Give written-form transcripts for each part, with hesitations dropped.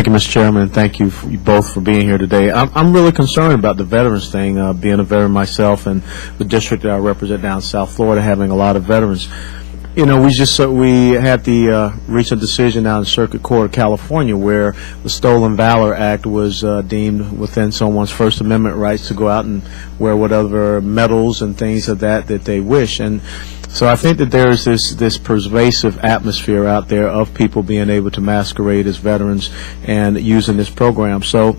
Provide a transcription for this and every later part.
Thank you, Mr. Chairman, and thank you both for being here today. I'm really concerned about the veterans thing, being a veteran myself and the district that I represent down in South Florida having a lot of veterans. You know, we had the recent decision out in Circuit Court of California where the Stolen Valor Act was deemed within someone's First Amendment rights to go out and wear whatever medals and things of that they wish. And so I think that there's this pervasive atmosphere out there of people being able to masquerade as veterans and using this program. So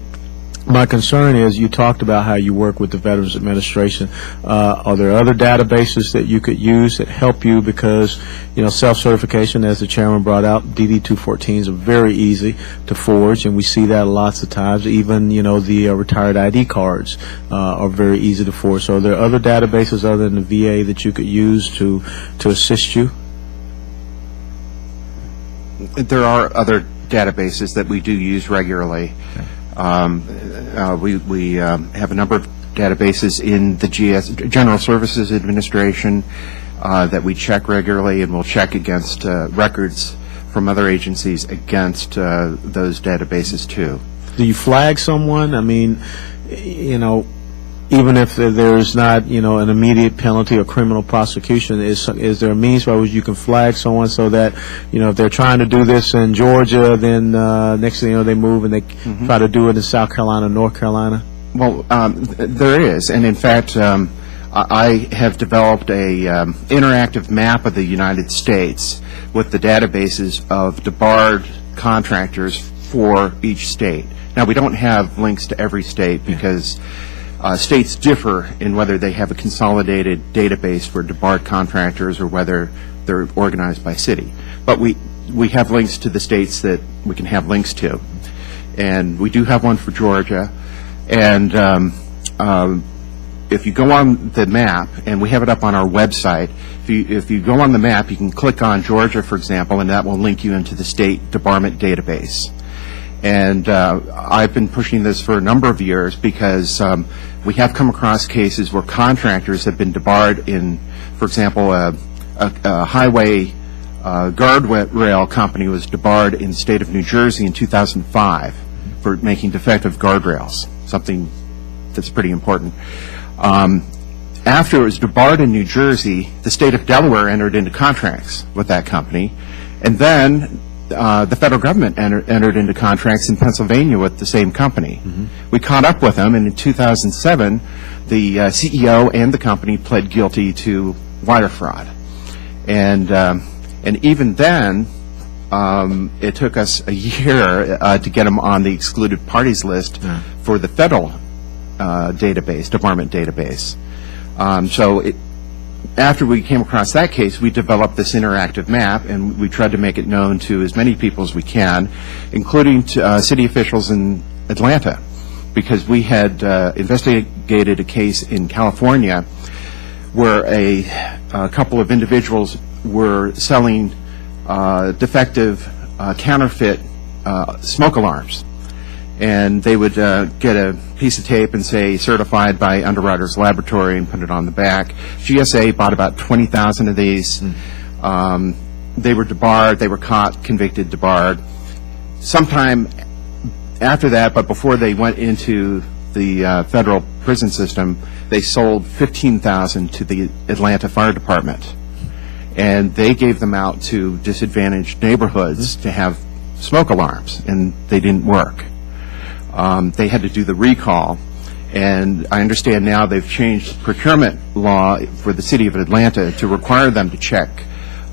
my concern is, you talked about how you work with the Veterans Administration. Are there other databases that you could use that help you? Because, you know, self-certification, as the chairman brought out, DD-214s are very easy to forge, and we see that lots of times. Even, you know, the retired ID cards are very easy to forge. So are there other databases other than the VA that you could use to assist you? There are other databases that we do use regularly. Okay. We have a number of databases in the General Services Administration that we check regularly, and we'll check against records from other agencies against those databases too. Do you flag someone? I mean, you know, even if there's not, you know, an immediate penalty or criminal prosecution, is there a means by which you can flag someone so that, you know, if they're trying to do this in Georgia, then next thing you know, they move and they try to do it in South Carolina, North Carolina? Well, there is, and in fact, I have developed a interactive map of the United States with the databases of debarred contractors for each state. Now, we don't have links to every state because states differ in whether they have a consolidated database for debarred contractors or whether they're organized by city. But we have links to the states that we can have links to. And we do have one for Georgia. And if you go on the map, and we have it up on our website, if you go on the map, you can click on Georgia, for example, and that will link you into the state debarment database. And I've been pushing this for a number of years because we have come across cases where contractors have been debarred in, for example, a highway guardrail company was debarred in the state of New Jersey in 2005 for making defective guardrails, something that's pretty important. After it was debarred in New Jersey, the state of Delaware entered into contracts with that company, and then the federal government entered into contracts in Pennsylvania with the same company. We caught up with them, and in 2007, the CEO and the company pled guilty to wire fraud. And even then, it took us a year to get them on the excluded parties list for the federal database, debarment database. After we came across that case, we developed this interactive map, and we tried to make it known to as many people as we can, including city officials in Atlanta, because we had investigated a case in California where a couple of individuals were selling defective counterfeit smoke alarms. And they would get a piece of tape and say certified by Underwriters Laboratory and put it on the back. GSA bought about 20,000 of these. They were debarred. They were caught, convicted, debarred. Sometime after that, but before they went into the federal prison system, they sold 15,000 to the Atlanta Fire Department. And they gave them out to disadvantaged neighborhoods to have smoke alarms, and they didn't work. They had to do the recall, and I understand now they've changed procurement law for the city of Atlanta to require them to check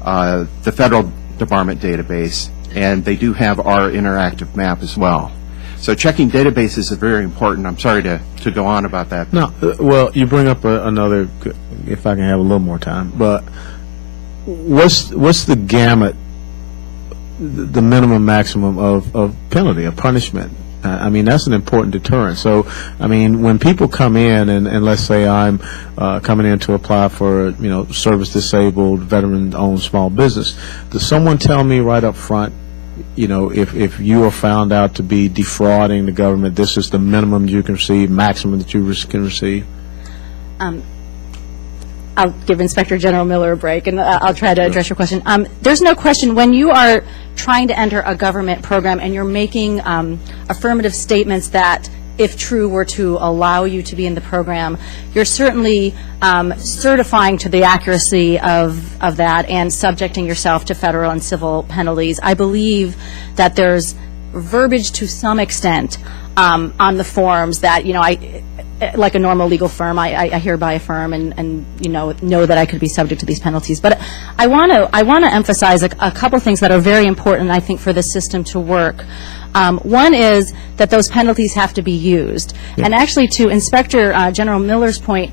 the federal debarment database, and they do have our interactive map as well. So checking databases is very important. I'm sorry to go on about that. No, well, you bring up another, if I can have a little more time, but what's the gamut, the minimum maximum of penalty, of punishment? I mean, that's an important deterrent. So, I mean, when people come in, and let's say I'm coming in to apply for, you know, service-disabled, veteran-owned small business, does someone tell me right up front, you know, if you are found out to be defrauding the government, this is the minimum you can receive, maximum that you can receive? I'll give Inspector General Miller a break, and I'll try to address your question. There's no question, when you are trying to enter a government program and you're making affirmative statements that, if true, were to allow you to be in the program, you're certainly certifying to the accuracy of that and subjecting yourself to federal and civil penalties. I believe that there's verbiage to some extent on the forms that, like a normal legal firm, I hereby affirm and know that I could be subject to these penalties. But I want to emphasize a couple things that are very important, I think, for the system to work. One is that those penalties have to be used. Yeah. And actually, to Inspector General Miller's point,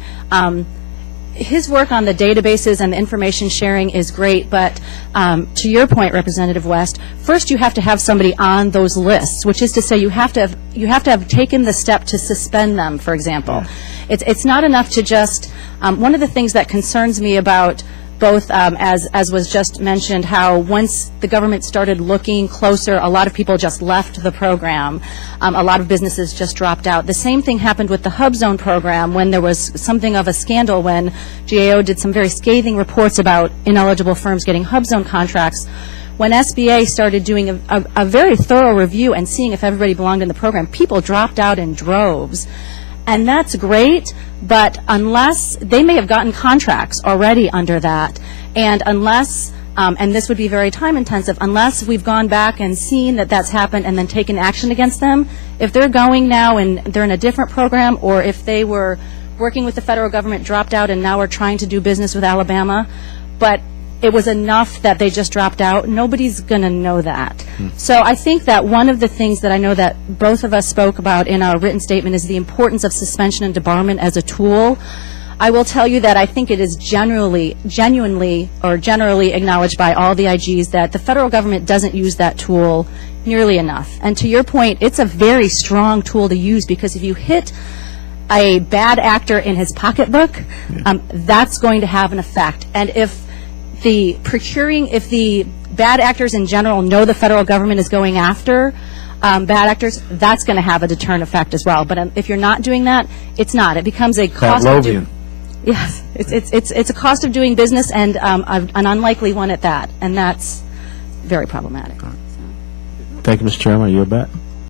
his work on the databases and the information sharing is great, but to your point, Representative West, first you have to have somebody on those lists, which is to say you have to have taken the step to suspend them, for example. Yeah. It's not enough to just, one of the things that concerns me about both, as was just mentioned, how once the government started looking closer, a lot of people just left the program. A lot of businesses just dropped out. The same thing happened with the Hub Zone program when there was something of a scandal when GAO did some very scathing reports about ineligible firms getting Hub Zone contracts. When SBA started doing a very thorough review and seeing if everybody belonged in the program, people dropped out in droves. And that's great, but unless they may have gotten contracts already under that, and unless, and this would be very time intensive, unless we've gone back and seen that that's happened and then taken action against them, if they're going now and they're in a different program, or if they were working with the federal government, dropped out, and now are trying to do business with Alabama, but it was enough that they just dropped out, nobody's going to know that. So I think that one of the things that I know that both of us spoke about in our written statement is the importance of suspension and debarment as a tool. I will tell you that I think it is generally acknowledged by all the IGs that the federal government doesn't use that tool nearly enough. And to your point, it's a very strong tool to use, because if you hit a bad actor in his pocketbook, that's going to have an effect. And if the bad actors in general know the federal government is going after bad actors, that's going to have a deterrent effect as well. But if you're not doing that, it's not. It becomes a cost of yes, it's a cost of doing business, and an unlikely one at that, and that's very problematic. Thank you, Mr. Chairman. You're back.